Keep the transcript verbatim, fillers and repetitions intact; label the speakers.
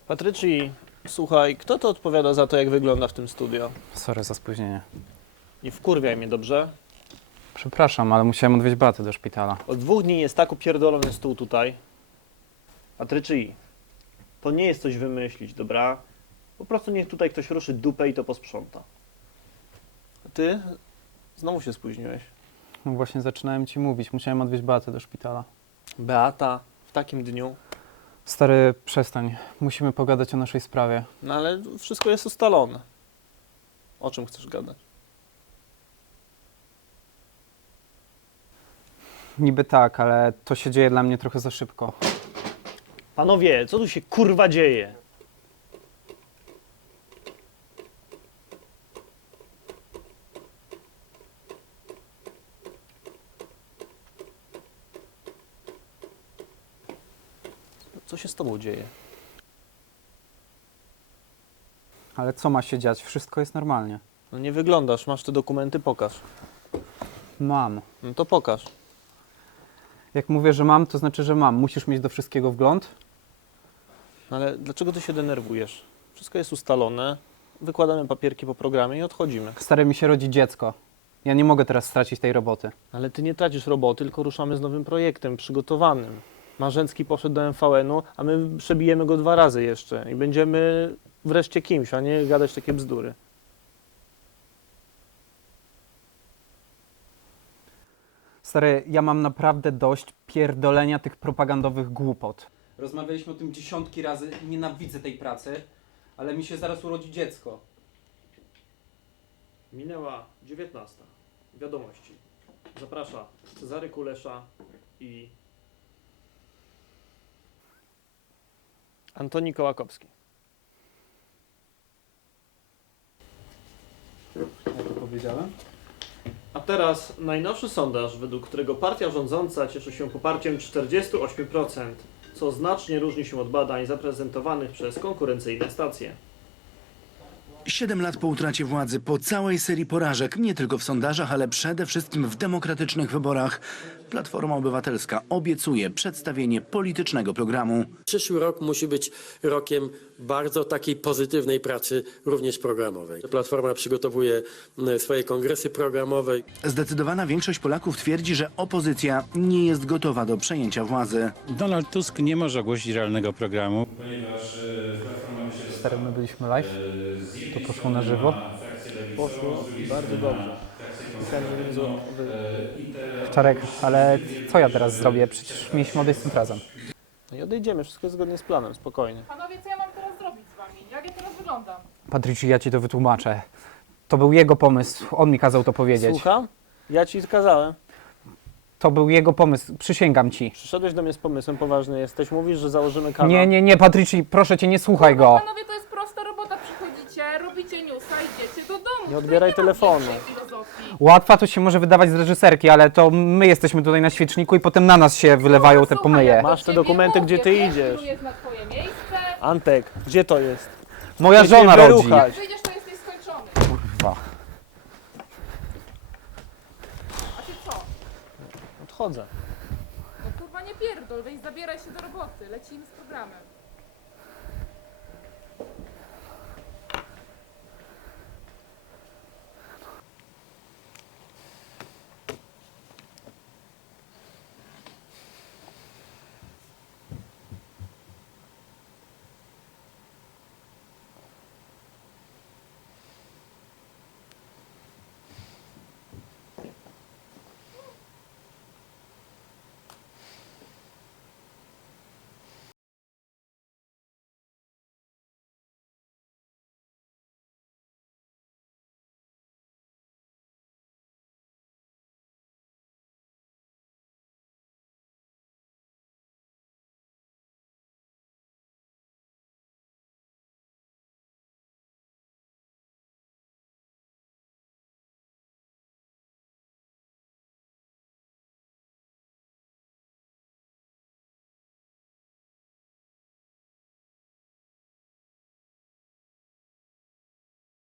Speaker 1: Patrycji, słuchaj, kto to odpowiada za to, jak wygląda w tym studio?
Speaker 2: Sorry za spóźnienie.
Speaker 1: Nie wkurwiaj mnie, dobrze?
Speaker 2: Przepraszam, ale musiałem odwieźć Beatę do szpitala.
Speaker 1: Od dwóch dni jest tak upierdolony stół tutaj. Patrycji, to nie jest coś wymyślić, dobra? Po prostu niech tutaj ktoś ruszy dupę i to posprząta. A ty? Znowu się spóźniłeś.
Speaker 2: No właśnie zaczynałem ci mówić, musiałem odwieźć Beatę do szpitala.
Speaker 1: Beata, w takim dniu.
Speaker 2: Stary, przestań. Musimy pogadać o naszej sprawie.
Speaker 1: No ale wszystko jest ustalone. O czym chcesz gadać?
Speaker 2: Niby tak, ale to się dzieje dla mnie trochę za szybko.
Speaker 1: Panowie, co tu się kurwa dzieje? Co się z tobą dzieje?
Speaker 2: Ale co ma się dziać? Wszystko jest normalnie.
Speaker 1: No nie wyglądasz, masz te dokumenty, pokaż.
Speaker 2: Mam.
Speaker 1: No to pokaż.
Speaker 2: Jak mówię, że mam, to znaczy, że mam. Musisz mieć do wszystkiego wgląd?
Speaker 1: Ale dlaczego ty się denerwujesz? Wszystko jest ustalone, wykładamy papierki po programie i odchodzimy.
Speaker 2: Stary, mi się rodzi dziecko. Ja nie mogę teraz stracić tej roboty.
Speaker 1: Ale ty nie tracisz roboty, tylko ruszamy z nowym projektem, przygotowanym. Marzęcki poszedł do M V N-u, a my przebijemy go dwa razy jeszcze i będziemy wreszcie kimś, a nie gadać takie bzdury.
Speaker 2: Stary, ja mam naprawdę dość pierdolenia tych propagandowych głupot. Rozmawialiśmy o tym dziesiątki razy, nienawidzę tej pracy, ale mi się zaraz urodzi dziecko.
Speaker 1: Minęła dziewiętnasta. Wiadomości. Zaprasza Cezary Kulesza i Antoni Kołakowski.
Speaker 2: Jak to powiedziałem?
Speaker 1: A teraz najnowszy sondaż, według którego partia rządząca cieszy się poparciem czterdzieści osiem procent, co znacznie różni się od badań zaprezentowanych przez konkurencyjne stacje.
Speaker 3: Siedem lat po utracie władzy, po całej serii porażek, nie tylko w sondażach, ale przede wszystkim w demokratycznych wyborach, Platforma Obywatelska obiecuje przedstawienie politycznego programu.
Speaker 4: Przyszły rok musi być rokiem bardzo takiej pozytywnej pracy, również programowej. Platforma przygotowuje swoje kongresy programowe.
Speaker 3: Zdecydowana większość Polaków twierdzi, że opozycja nie jest gotowa do przejęcia władzy.
Speaker 5: Donald Tusk nie może ogłosić realnego programu.
Speaker 2: Stary, my byliśmy live? To poszło na żywo?
Speaker 1: Poszło bardzo dobrze. Pisałem międzynarodowy.
Speaker 2: Czarek, ale co ja teraz zrobię? Przecież mieliśmy odejść z tym razem.
Speaker 1: No i odejdziemy, wszystko jest zgodnie z planem, spokojnie.
Speaker 6: Panowie, co ja mam teraz zrobić z wami? Jak ja teraz wyglądam?
Speaker 2: Patrycji, ja ci to wytłumaczę. To był jego pomysł, on mi kazał to powiedzieć.
Speaker 1: Słucham? Ja ci kazałem.
Speaker 2: To był jego pomysł, przysięgam ci.
Speaker 1: Przyszedłeś do mnie z pomysłem, poważny jesteś, mówisz, że założymy kanał.
Speaker 2: Nie, nie, nie, Patrycji, proszę cię, nie słuchaj go.
Speaker 6: Panowie, to jest prosta robota. Przychodzicie, robicie newsa, idziecie do domu.
Speaker 1: Nie odbieraj
Speaker 6: Tutaj nie ma
Speaker 1: telefonu.
Speaker 6: większej filozofii.
Speaker 2: Łatwa to się może wydawać z reżyserki, ale to my jesteśmy tutaj na świeczniku i potem na nas się wylewają te
Speaker 6: Słuchaj,
Speaker 2: pomyje.
Speaker 6: jak do
Speaker 1: Masz te
Speaker 6: ciebie
Speaker 1: dokumenty,
Speaker 6: mówię,
Speaker 1: gdzie ty
Speaker 6: wiesz,
Speaker 1: idziesz.
Speaker 6: Tu jest na twoje miejsce.
Speaker 1: Antek, gdzie to jest?
Speaker 2: Moja
Speaker 1: Idź mnie
Speaker 2: żona rodzi.
Speaker 1: wyruchać.
Speaker 6: Jak wyjdziesz, to jesteś skończony.
Speaker 2: Kurwa.
Speaker 6: A ty co?
Speaker 1: Odchodzę.
Speaker 6: No kurwa nie pierdol, weź zabieraj się do roboty. Lecimy z programem.